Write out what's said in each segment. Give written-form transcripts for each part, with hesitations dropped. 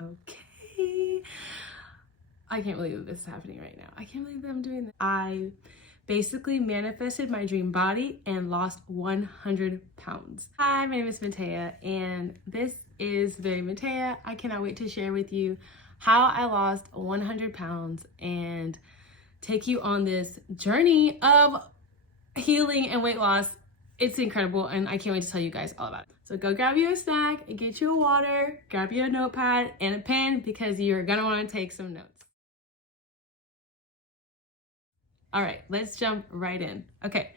Okay. I can't believe that this is happening right now. I can't believe that I'm doing this. I basically manifested my dream body and lost 100 pounds. Hi, my name is Mateya, and this is Very Mateya. I cannot wait to share with you how I lost 100 pounds and take you on this journey of healing and weight loss. It's incredible, and I can't wait to tell you guys all about it. So go grab you a snack and get you a water, grab you a notepad and a pen because you're gonna want to take some notes. All right, let's jump right in. Okay,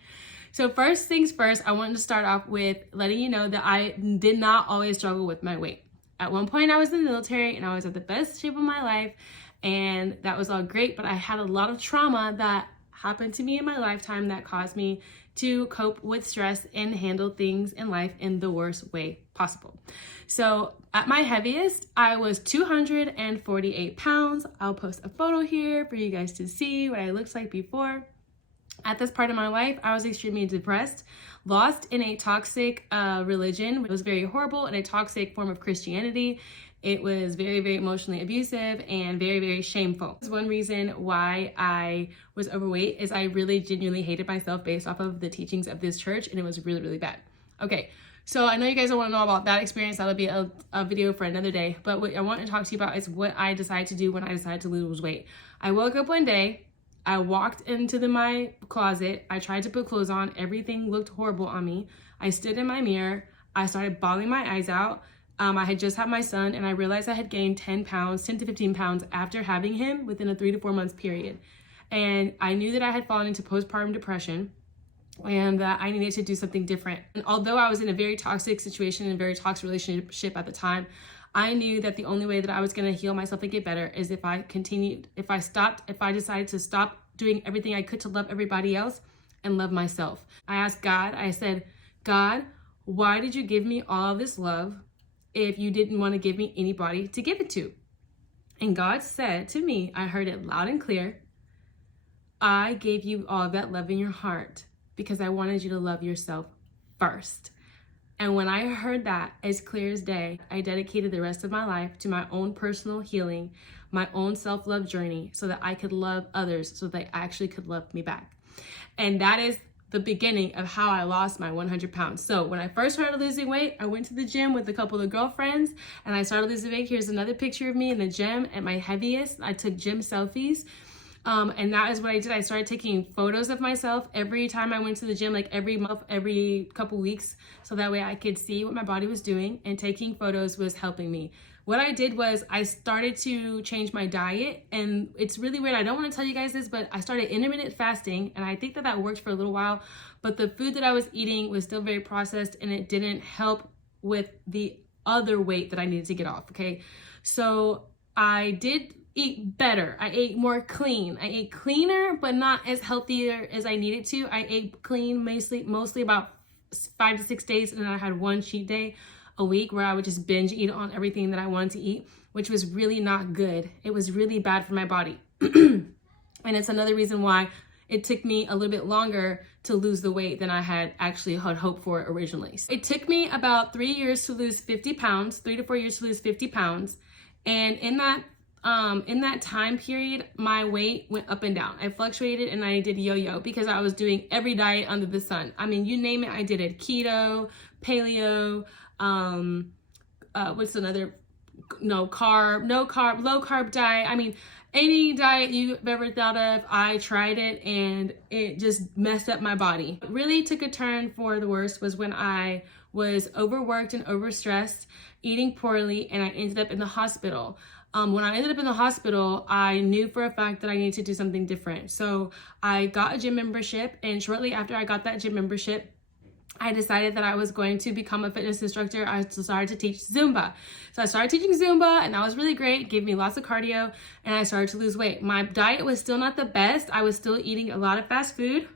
so first things first, I wanted to start off with letting you know that I did not always struggle with my weight. At one point, I was in the military and I was at the best shape of my life, and that was all great, but I had a lot of trauma that happened to me in my lifetime that caused me to cope with stress and handle things in life in the worst way possible. So at my heaviest, I was 248 pounds. I'll post a photo here for you guys to see what I looked like before. At this part of my life, I was extremely depressed, lost in a toxic religion. It was very horrible, in a toxic form of Christianity. It was very, very emotionally abusive and very, very shameful. One reason why I was overweight is I really genuinely hated myself based off of the teachings of this church, and it was really, really bad. Okay, so I know you guys don't want to know about that experience. That'll be a video for another day. But what I want to talk to you about is what I decided to do when I decided to lose weight. I woke up one day, I walked into my closet, I tried to put clothes on, everything looked horrible on me. I stood in my mirror, I started bawling my eyes out. I had just had my son, and I realized I had gained 10 to 15 pounds after having him within a 3 to 4 months period. And I knew that I had fallen into postpartum depression and that I needed to do something different. And although I was in a very toxic situation and a very toxic relationship at the time, I knew that the only way that I was going to heal myself and get better is if I decided to stop doing everything I could to love everybody else and love myself. I asked God, I said, God, why did you give me all this love if you didn't want to give me anybody to give it to? And God said to me, I heard it loud and clear, I gave you all of that love in your heart because I wanted you to love yourself first. And when I heard that as clear as day, I dedicated the rest of my life to my own personal healing, my own self-love journey, so that I could love others, so they actually could love me back. And that is the beginning of how I lost my 100 pounds. So when I first started losing weight, I went to the gym with a couple of girlfriends and I started losing weight. Here's another picture of me in the gym at my heaviest. I took gym selfies. And that is what I did. I started taking photos of myself every time I went to the gym, like every month, every couple weeks, so that way I could see what my body was doing, and taking photos was helping me. What I did was I started to change my diet, and it's really weird. I don't want to tell you guys this, but I started intermittent fasting, and I think that worked for a little while, but the food that I was eating was still very processed, and it didn't help with the other weight that I needed to get off, okay? So I did eat better. I ate more clean. I ate cleaner, but not as healthier as I needed to. I ate clean mostly about 5 to 6 days, and then I had one cheat day a week where I would just binge eat on everything that I wanted to eat, which was really not good. It was really bad for my body. And it's another reason why it took me a little bit longer to lose the weight than I had actually hoped for originally. It took me about 3 years to lose 50 pounds, 3 to 4 years to lose 50 pounds. And in that time period, my weight went up and down. I fluctuated and I did yo-yo because I was doing every diet under the sun. I mean, you name it, I did it. Keto, paleo, what's another, low carb diet. I mean, any diet you've ever thought of, I tried it and it just messed up my body. What really took a turn for the worst was when I was overworked and overstressed, eating poorly, and I ended up in the hospital. When I ended up in the hospital, I knew for a fact that I needed to do something different. So I got a gym membership, and shortly after I got that gym membership, I decided that I was going to become a fitness instructor. I started to teach Zumba. So I started teaching Zumba, and that was really great. It gave me lots of cardio, and I started to lose weight. My diet was still not the best. I was still eating a lot of fast food.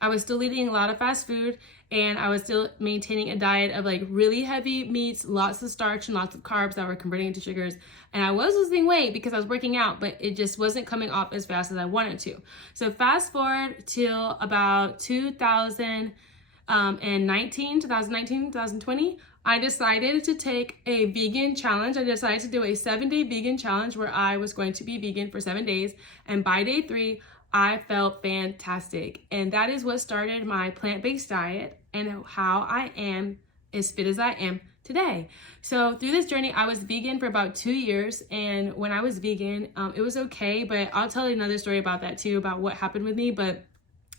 I was still eating a lot of fast food, and I was still maintaining a diet of like really heavy meats, lots of starch and lots of carbs that were converting into sugars. And I was losing weight because I was working out, but it just wasn't coming off as fast as I wanted to. So fast forward till about 2019, 2020, I decided to take a vegan challenge. I decided to do a 7-day vegan challenge where I was going to be vegan for 7 days. And by day 3, I felt fantastic. And that is what started my plant-based diet and how I am as fit as I am today. So through this journey, I was vegan for about 2 years. And when I was vegan, it was okay. But I'll tell you another story about that too, about what happened with me. But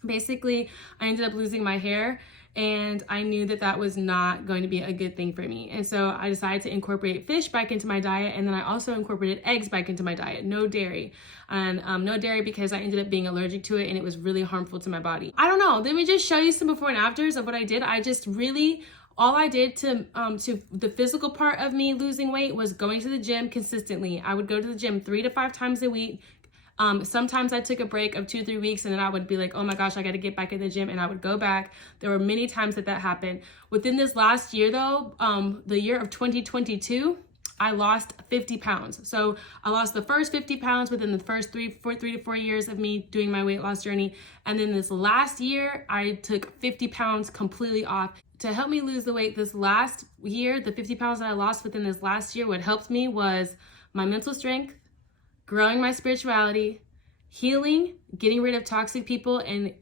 basically, I ended up losing my hair. And I knew that that was not going to be a good thing for me. And so I decided to incorporate fish back into my diet. And then I also incorporated eggs back into my diet, no dairy. And no dairy because I ended up being allergic to it and it was really harmful to my body. I don't know. Let me just show you some before and afters of what I did. I just really, all I did to the physical part of me losing weight was going to the gym consistently. I would go to the gym 3 to 5 times a week. Sometimes I took a break of 2-3 weeks and then I would be like, oh my gosh, I got to get back in the gym, and I would go back. There were many times that happened. Within this last year though, the year of 2022, I lost 50 pounds. So I lost the first 50 pounds within the first 3 to 4 years of me doing my weight loss journey. And then this last year, I took 50 pounds completely off. To help me lose the weight this last year, the 50 pounds that I lost within this last year, what helped me was my mental strength, growing my spirituality, healing, getting rid of toxic people, and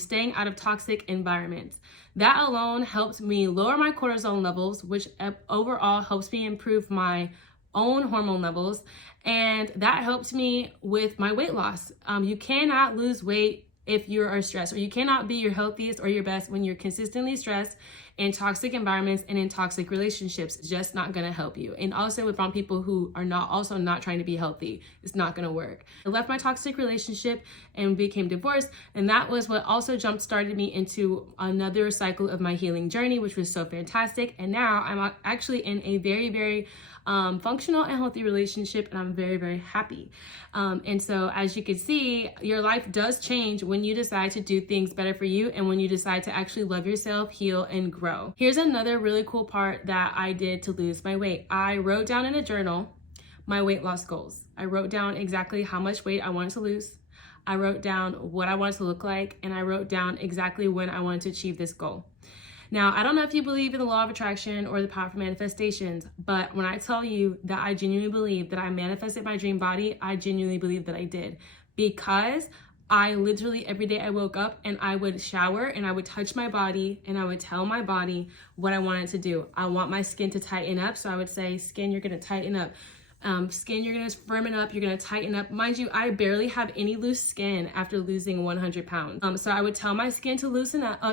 staying out of toxic environments. That alone helped me lower my cortisol levels, which overall helps me improve my own hormone levels. And that helped me with my weight loss. You cannot lose weight if you are stressed, or you cannot be your healthiest or your best when you're consistently stressed in toxic environments and in toxic relationships. It's just not gonna help you. And also with wrong people who are not trying to be healthy, it's not gonna work. I left my toxic relationship and became divorced, and that was what also jump started me into another cycle of my healing journey, which was so fantastic. And now I'm actually in a very, very functional and healthy relationship, and I'm very, very happy. And so as you can see, your life does change when you decide to do things better for you and when you decide to actually love yourself, heal, and grow. Here's another really cool part that I did to lose my weight. I wrote down in a journal my weight loss goals. I wrote down exactly how much weight I wanted to lose. I wrote down what I wanted to look like, and I wrote down exactly when I wanted to achieve this goal. Now, I don't know if you believe in the law of attraction or the power of manifestations, but when I tell you that I genuinely believe that I manifested my dream body, I genuinely believe that I did, because I literally every day I woke up and I would shower and I would touch my body and I would tell my body what I wanted to do. I want my skin to tighten up. So I would say, skin, you're going to tighten up. Skin, you're going to firmen up, you're going to tighten up. Mind you, I barely have any loose skin after losing 100 pounds. So I would tell my skin to loosen up, I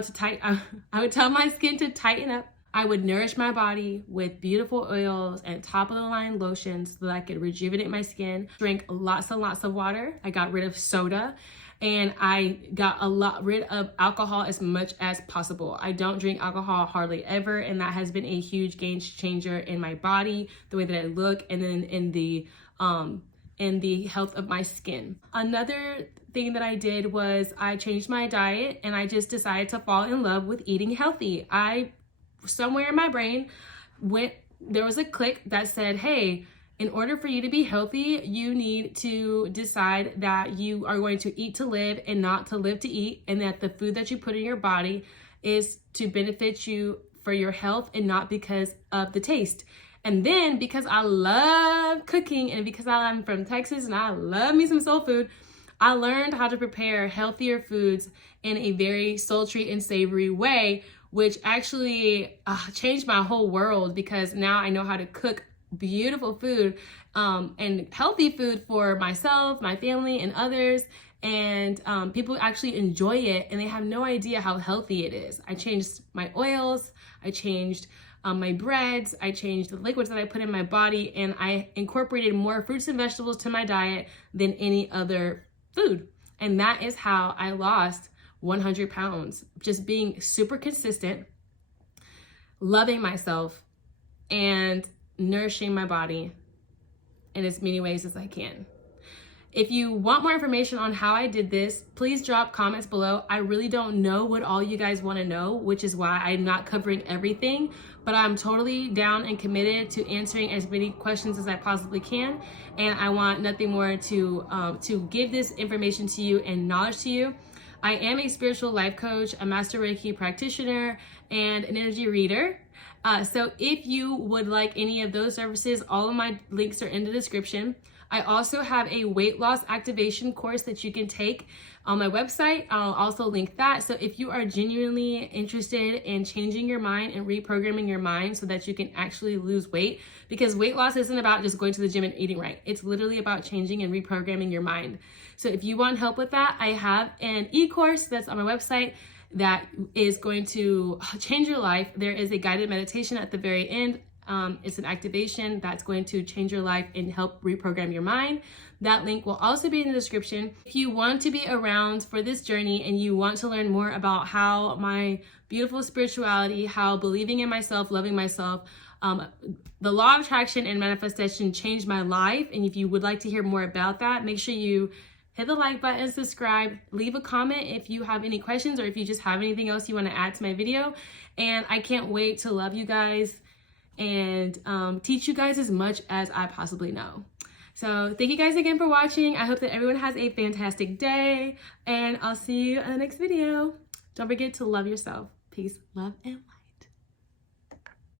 would tell my skin to tighten up. I would nourish my body with beautiful oils and top of the line lotions so that I could rejuvenate my skin. Drink lots and lots of water. I got rid of soda. And I got rid of alcohol as much as possible. I don't drink alcohol hardly ever, and that has been a huge game changer in my body, the way that I look, and then in the health of my skin. Another thing that I did was I changed my diet, and I just decided to fall in love with eating healthy. Somewhere in my brain there was a click that said, hey, in order for you to be healthy, you need to decide that you are going to eat to live and not to live to eat, and that the food that you put in your body is to benefit you for your health and not because of the taste. And then because I love cooking and because I'm from Texas and I love me some soul food, I learned how to prepare healthier foods in a very sultry and savory way, which actually changed my whole world, because now I know how to cook beautiful food and healthy food for myself, my family, and others. And people actually enjoy it and they have no idea how healthy it is. I changed my oils, I changed my breads, I changed the liquids that I put in my body, and I incorporated more fruits and vegetables to my diet than any other food. And that is how I lost 100 pounds, just being super consistent, loving myself, and nourishing my body in as many ways as I can. If you want more information on how I did this, please drop comments below. I really don't know what all you guys want to know, which is why I'm not covering everything, but I'm totally down and committed to answering as many questions as I possibly can. And I want nothing more to give this information to you and knowledge to you. I am a spiritual life coach, a master Reiki practitioner, and an energy reader. So if you would like any of those services, all of my links are in the description. I also have a weight loss activation course that you can take on my website. I'll also link that. So if you are genuinely interested in changing your mind and reprogramming your mind so that you can actually lose weight, because weight loss isn't about just going to the gym and eating right. It's literally about changing and reprogramming your mind. So if you want help with that, I have an e-course that's on my website that is going to change your life. There is a guided meditation at the very end. It's an activation that's going to change your life and help reprogram your mind. That link will also be in the description. If you want to be around for this journey and you want to learn more about how my beautiful spirituality, how believing in myself, loving myself, the law of attraction and manifestation changed my life, and if you would like to hear more about that, make sure you hit the like button, subscribe, leave a comment if you have any questions or if you just have anything else you want to add to my video. And I can't wait to love you guys and teach you guys as much as I possibly know. So thank you guys again for watching. I hope that everyone has a fantastic day, and I'll see you in the next video. Don't forget to love yourself. Peace, love, and light.